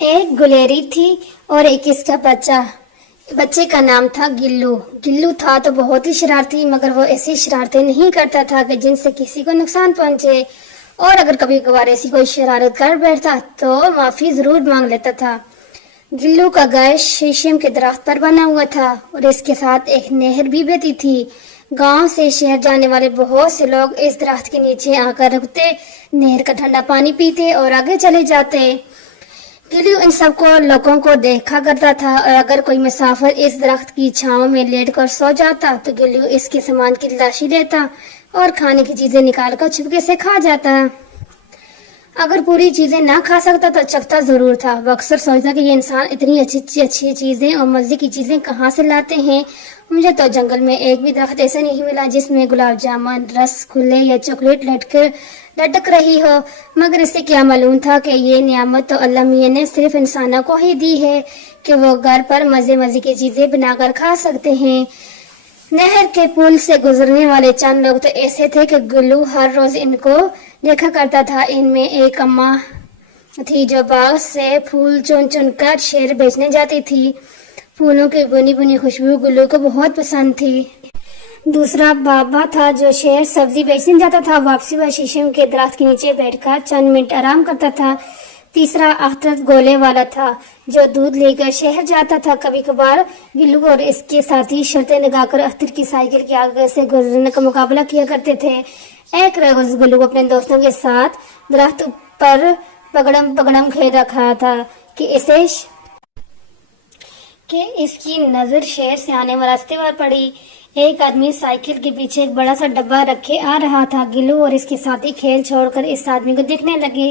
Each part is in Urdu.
ایک گلیری تھی اور ایک اس کا بچہ. بچے کا نام تھا گلو. گلو تھا تو بہت ہی شرارتی، مگر وہ ایسی شرارتیں نہیں کرتا تھا کہ جن سے کسی کو نقصان پہنچے، اور اگر کبھی کبھار ایسی کوئی شرارت کر بیٹھتا تو معافی ضرور مانگ لیتا تھا. گلو کا گھر شیشم کے درخت پر بنا ہوا تھا اور اس کے ساتھ ایک نہر بھی بہتی تھی. گاؤں سے شہر جانے والے بہت سے لوگ اس درخت کے نیچے آ کر رکتے، نہر کا ٹھنڈا پانی پیتے اور آگے چلے جاتے. گلو ان سب کو لوگوں کو دیکھا کرتا تھا، اور اگر کوئی مسافر اس درخت کی چھاؤں میں لیٹ کر سو جاتا تو گلو اس کے سامان کی تلاشی لیتا اور کھانے کی چیزیں نکال کر چپکے سے کھا جاتا. اگر پوری چیزیں نہ کھا سکتا تو چکھتا ضرور تھا. وہ اکثر سوچتا کہ یہ انسان اتنی اچھی چیزیں اور مزے کی چیزیں کہاں سے لاتے ہیں. مجھے تو جنگل میں ایک بھی درخت ایسا نہیں ملا جس میں گلاب جامن، رس گلے یا چاکلیٹ لٹک رہی ہو. مگر اسے کیا معلوم تھا کہ یہ نعمت تو اللہ میاں نے صرف انسانوں کو ہی دی ہے کہ وہ گھر پر مزے کی چیزیں بنا کر کھا سکتے ہیں. نہر کے پل سے گزرنے والے چند لوگ تو ایسے تھے کہ گلو ہر روز ان کو دیکھا کرتا تھا. ان میں ایک اماں تھی جو باغ سے پھول چن کر شہر بیچنے جاتی تھی. پھولوں کی بنی خوشبو گلو کو بہت پسند تھی. دوسرا بابا تھا جو شہر سبزی بیچنے جاتا تھا. واپسی پر شیشم کے درخت کے نیچے بیٹھ کر چند منٹ آرام کرتا تھا. تیسرا اختر گولے والا تھا جو دودھ لے کر شہر جاتا تھا. کبھی کبھار گلو اور اس کے ساتھی شرطیں لگا کر اختر کی سائیکل کے آگے سے گزرنے کا مقابلہ کیا کرتے تھے. ایک روز گلو اپنے دوستوں کے ساتھ درخت پر پگڑم کھیل رکھا تھا کہ اس کی نظر شہر سے آنے والے راستے پر پڑی. ایک آدمی سائیکل کے پیچھے ایک بڑا سا ڈبہ رکھے آ رہا تھا. گلو اور اس کے ساتھی کھیل چھوڑ کر اس آدمی کو دیکھنے لگے،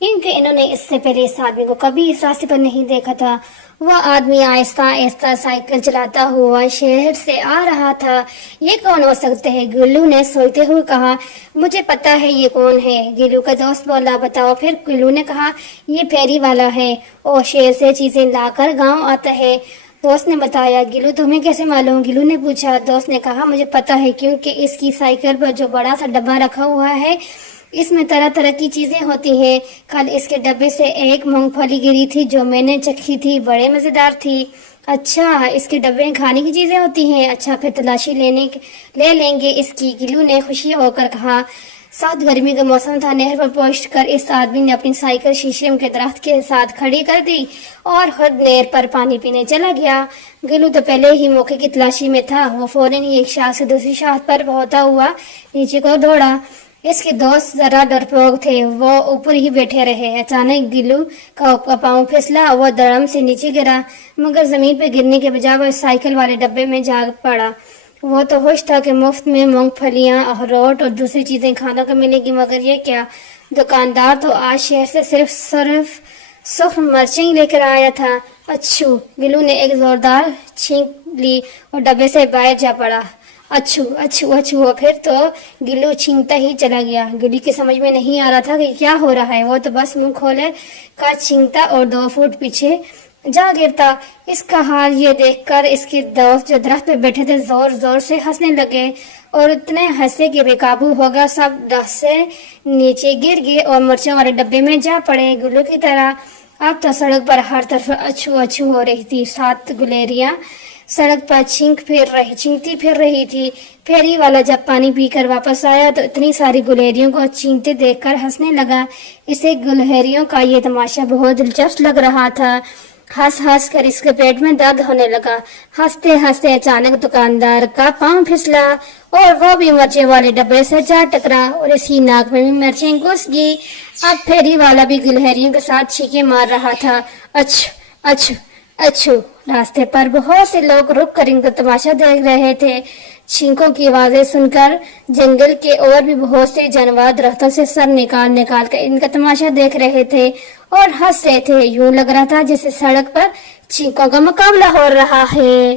کیونکہ انہوں نے اس سے پہلے اس آدمی کو کبھی اس راستے پر نہیں دیکھا تھا. وہ آدمی آہستہ سائیکل چلاتا ہوا شہر سے آ رہا تھا. یہ کون ہو سکتے ہیں؟ گلو نے سوچتے ہوئے کہا. مجھے پتا ہے یہ کون ہے، گلو کا دوست بولا. بتاؤ پھر. گلو نے کہا. یہ پھیری والا ہے اور شہر سے چیزیں لا کر گاؤں آتا ہے. دوست نے بتایا. گلو تمہیں کیسے معلوم؟ گلو نے پوچھا. دوست نے کہا مجھے پتا ہے کیونکہ اس کی سائیکل پر جو بڑا سا ڈبہ رکھا ہوا ہے اس میں طرح کی چیزیں ہوتی ہیں. کل اس کے ڈبے سے ایک مونگ پھلی گری تھی جو میں نے چکھی تھی، بڑے مزیدار تھی. اچھا، اس کے ڈبے میں کھانے کی چیزیں ہوتی ہیں. اچھا، پھر تلاشی لے لیں گے اس کی. گلو نے خوشی ہو کر کہا. سخت گرمی کا موسم تھا. نہر پر پہنچ کر اس آدمی نے اپنی سائیکل شیشم کے درخت کے ساتھ کھڑی کر دی اور خود نہر پر پانی پینے چلا گیا. گلو تو پہلے ہی موقع کی تلاشی میں تھا. وہ فوراً ہی ایک شاخ سے دوسری شاخ پر ہوتا ہوا نیچے کو دوڑا. اس کے دوست ذرا ڈرپوک تھے، وہ اوپر ہی بیٹھے رہے. اچانک گلو کا پاؤں پھسلا، وہ دڑم سے نیچے گرا، مگر زمین پہ گرنے کے بجائے وہ سائیکل والے ڈبے میں جا پڑا. وہ تو خوش تھا کہ مفت میں مونگ پھلیاں، اخروٹ اور دوسری چیزیں کھانے کو ملے گی. مگر یہ کیا، دکاندار تو آج شہر سے صرف سرخ مرچیں لے کر آیا تھا. اچھو. گلو نے ایک زوردار چھینک لی اور ڈبے سے باہر جا پڑا. اچھو اچھو اچھو. پھر تو گلو چھینکتا ہی چلا گیا. گلو کی سمجھ میں نہیں آ رہا تھا کہ کیا ہو رہا ہے. وہ تو بس منہ کھولے کا چھینکتا اور 2 فٹ پیچھے جا گرتا. اس کا حال یہ دیکھ کر اس کے دوست جو درخت پہ بیٹھے تھے زور سے ہنسنے لگے اور اتنے ہنسے کہ بے قابو ہو گیا. سب درخت سے نیچے گر گئے اور مرچوں والے ڈبے میں جا پڑے. گلو کی طرح اب تو سڑک پر ہر طرف اچھو ہو رہی تھی. 7 گلیریاں سڑک پر چھینکتی پھر رہی تھی. پھیری والا جب پانی پی کر واپس آیا تو اتنی ساری گلیریوں کو چھینکتے دیکھ کر ہنسنے لگا. اسے گلہریوں کا یہ تماشا بہت دلچسپ لگ رہا تھا. ہنس کر اس کے پیٹ میں درد ہونے لگا. ہنستے اچانک دکاندار کا پاؤں پھسلا اور وہ بھی مرچیں والے ڈبے سے جا ٹکرا اور اسی ناک میں بھی مرچیں گھس گئی. اب پھیری والا بھی گلہریوں کے ساتھ چھینکیں مار رہا تھا. اچھو. راستے پر بہت سے لوگ رک کر ان کا تماشا دیکھ رہے تھے. چھینکوں کی آوازیں سن کر جنگل کے اور بھی بہت سے جانور درختوں سے سر نکال کر ان کا تماشا دیکھ رہے تھے اور ہنس رہے تھے. یوں لگ رہا تھا جیسے سڑک پر چھینکوں کا مقابلہ ہو رہا ہے.